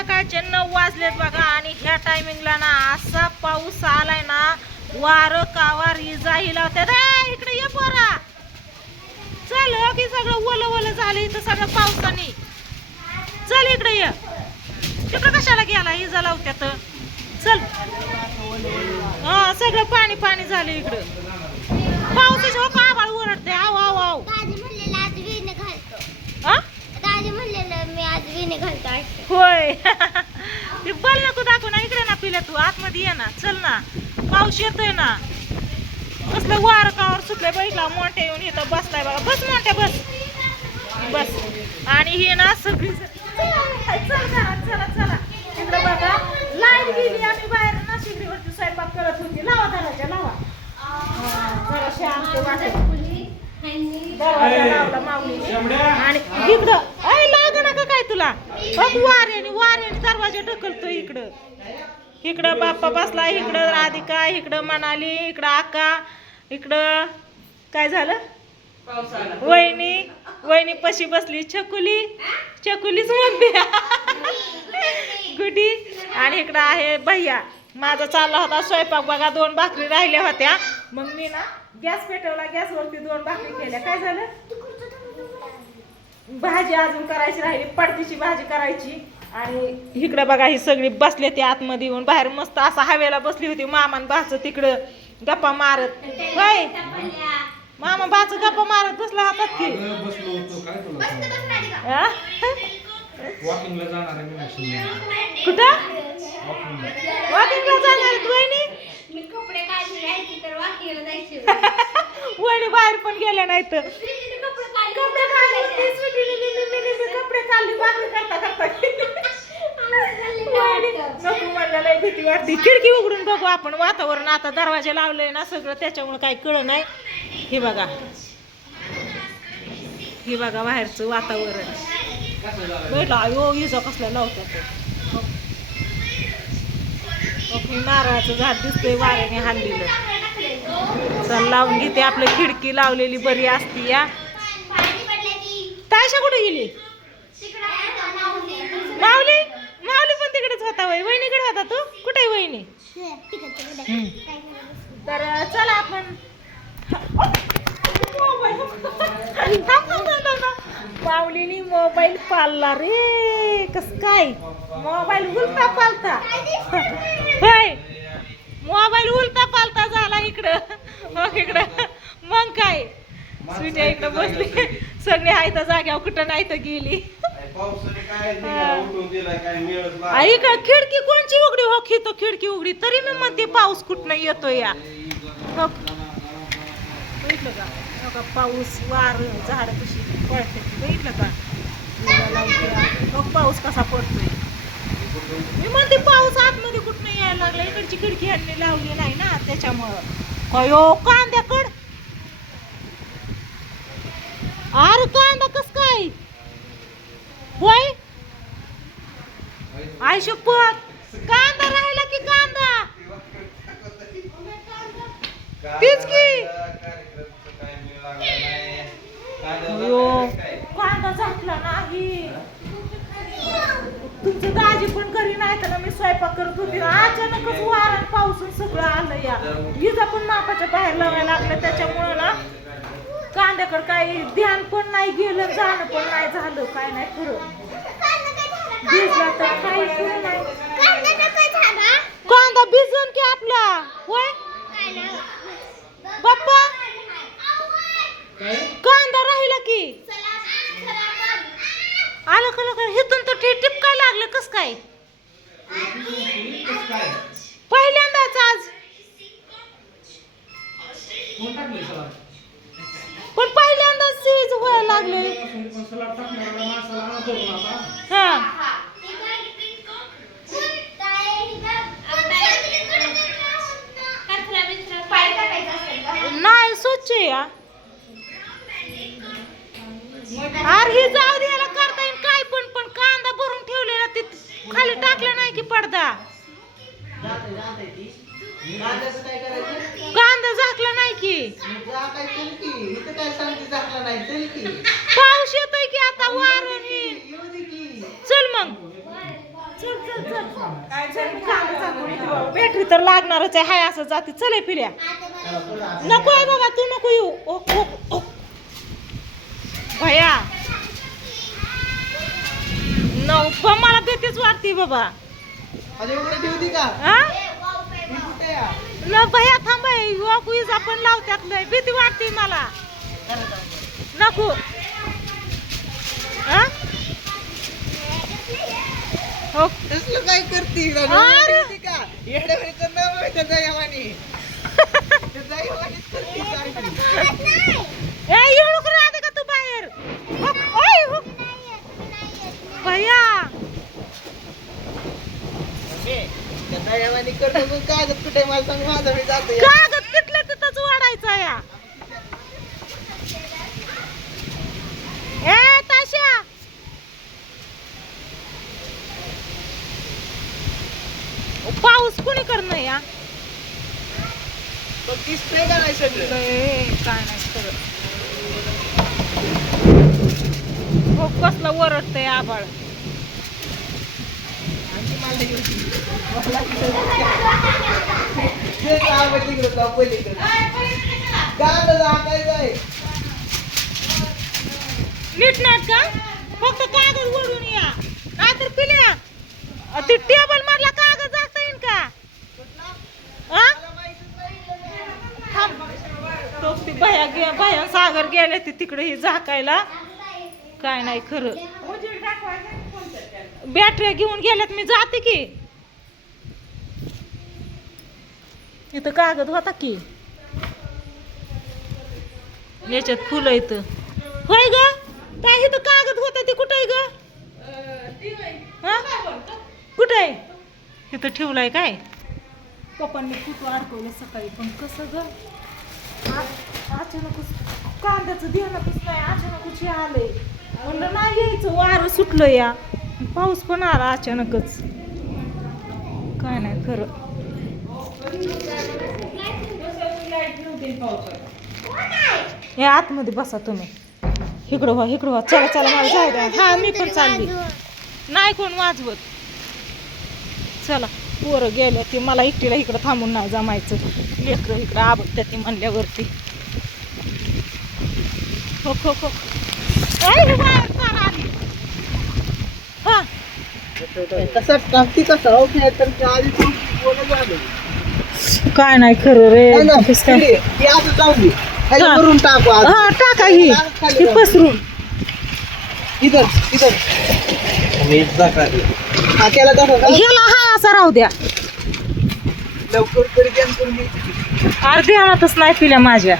संध्याकाळचे 9 वाजलेत बघा आणि ह्या टायमिंगला ना असा पाऊस आलाय ना, वारं कावार जाही लावतात. इकडे ये पोरा, चल की सगळं ओलं ओलं झालं इथं सगळं पावसाने. चल इकडे ये, तिकडं कशाला गेला, इजा लावत्यात. चल, हा सगळं पाणी पाणी झालं इकडं. पावसाचे हो का आभाळ ओरडते. आव आव आव. होय ते बल नको दाखव ना, इकडे ना पिल्या तू आतमध्ये ये ना. चल ना, पाऊस येतोय ना. कसलं वार कावर सुटलंय बघितला. मोठ्या येऊन इथं बसलाय बघा. बस मोठ्या बस बस. आणि हे ना सगळी चला चला चला इकडे बघा. लाईट गेली, आम्ही बाहेर ना शिगडीवरती स्वयंपाक करत होती. लावा दरवाजा लावा. जरा शांत वाटत. दरवाजा लावला माऊली. आणि इकडं ऐ लाग नका काय तुला. बघ वाऱ्याने दरवाजा ढकलतोय इकडं. इकडं बाप्पा बसला, इकडं राधिका, इकडं मनाली, इकडं आका, इकडं काय झालं वहिनी पशी बसली. चकुलीच मम्मी गुडी. आणि इकडं आहे भैया. माझा चालला होता स्वयंपाक बघा. 2 भाकरी राहिल्या होत्या, मग मी ना गॅस पेटवला, गॅसवरती 2 भाकरी केल्या. काय झालं, भाजी अजून करायची राहिली, पडतीची भाजी करायची. आणि इकडं बघा ही सगळी बसले ते आतमध्ये येऊन. बाहेर मस्त असा हवेला बसली होती. मामान भाचं तिकडं गप्पा मारत. होय मामा भाचं गप्पा मारत बसला होतात की. कुठं वॉकिंगला जाणार वहिनी. वहिनी बाहेर पण गेल्या नाहीत. कपडे काढली भाकरी करता करता. नको म्हणल्याला भीती वाटते. खिडकी उघडून बघू आपण वातावरण. आता दरवाजा लावलंय ना सगळं, त्याच्यामुळे काही कळ नाही. हे बघा बाहेरचं वातावरण बैठला. अयो इजा कसला लावतात. नारळाचं झाड दिसतंय वाऱ्याने हल्लेलं. चल लावून घेते. आपलं खिडकी लावलेली बरी असती. या तायशा कुठे गेली. माऊली पण तिकडेच होता. वहिनीकडे होता. तू कुठे वहिनी. तर चला आपण माऊलीनी मोबाईल पाळला रे. कस काय मोबाईल उलटा पालता. मोबाईल उलटा पालता झाला इकडं. मग काय सुट्या इकडं बसली. सगळी आहे तर जाग्यावर, कुठं नाही तर गेली. इकडं खिडकी कोणची उघडी हो. तो खिडकी उघडी तरी मी म्हणते पाऊस कुठनं येतो. या बघितलं का पाऊस वार झाड कशी पडते. बघितलं का पाऊस कसा पडतोय. मी म्हणते पाऊस आतमध्ये कुठनं यायला लागला. इकडची खिडकी यांनी लावली नाही ना, त्याच्यामुळं. कयो कांद्याकड. अरे कांदा कस काय होय. आयशपत कांदा राहिला की कांदा. तीच की कांदा झाकला नाही. तुमचं दाजी पण घरी नाही तर मी स्वयंपाक करत होती. अचानकच वारा पाऊसून सगळं आलं. या इजा पण मापाच्या बाहेर लावायला लागलं. त्याच्यामुळं ना कांद्याकडे काही ध्यान पण नाही गेलं, जाणं पण नाही झालं. काय नाही खरं भिजला तर काही खरं नाही. कांदा भिजन की आपला होय बाप्पा. कांदा राहिला की आलं का हिथून तर टिपकाय लागलं. कस काय पहिल्यांदाच आज. पण पहिल्यांदाच सीज व्हायला लागले. हा नाही स्वच्छ या. अरे ही जाऊ दे, याला करता येईल काय पण कांदा भरून ठेवलेला ते खाली टाकला नाही की पडदा. कांदा झाकला नाही की पाऊस येतोय की आता वारण. चल मग चल बॅटरी तर लागणारच आहे. हाय असं जाती. चले पिल्या. नको आहे बाबा, तू नको येऊ. ओ ओ ओ भया न पण मला भीतीच वाटते बाबा. हा? न भया थांबाय कुईज आपण लावत्यात लय भीती वाटते मला. नको हा? हो काय करती अरे. ए येऊ नको राहते का तू बाहेर. हो, ओय, हो. भैया कागद कुठे मला सांग माझा मी जातो कागद पिटलं तिथंच वाढायचा या. ए ताशा पाऊस कोणी करणं या. स्प्रे करायचं काय नाही करत. हो कसलं वरडतंय आबाळ. नीट नाट का फक्त कागद वळून या. नाहीतर पिल्या ते टेबल मधला कागद जाता येईल का. हा? थांब. तो ती भया सागर गेले ते तिकडे ही झाकायला. काय नाही खरं. बॅटऱ्या घेऊन गेल्यात मी जाते की. इथं कागद होता की. याच्यात फुलं इथं होय ग. काय इथं कागद होता ते कुठे ग. कुठे इथं ठेवलाय काय. पप्पांनी कुठं अडकवलं सकाळी पण कसं ग. अचानकच कांद्याचं ध्यानातच नाही. अचानकच हे आलंय. म्हणलं नाही यायचं वारं सुटलं या. पाऊस पण आला अचानकच. काय नाही खरं. हे आतमध्ये बसा तुम्ही. इकडं व्हा इकडं व्हा. चला चला मला जाऊ द्या. हा मी पण चालली. नाही कोण वाजवत. चला पोरं गेल्या ती मला एकटीला इकडं थांबून नाही जमायचं. लेकरं इकडं आबटत्या ती म्हणल्यावरती. हो हो हो. हा काय नाही खरं रे. करून टाकू हा टाका ही पसरून. ह्याला हा असा राहू द्या. लवकर तरी ध्यान करून घ्यायचं. अर्धी आणतच नाही पिल्या माझ्या.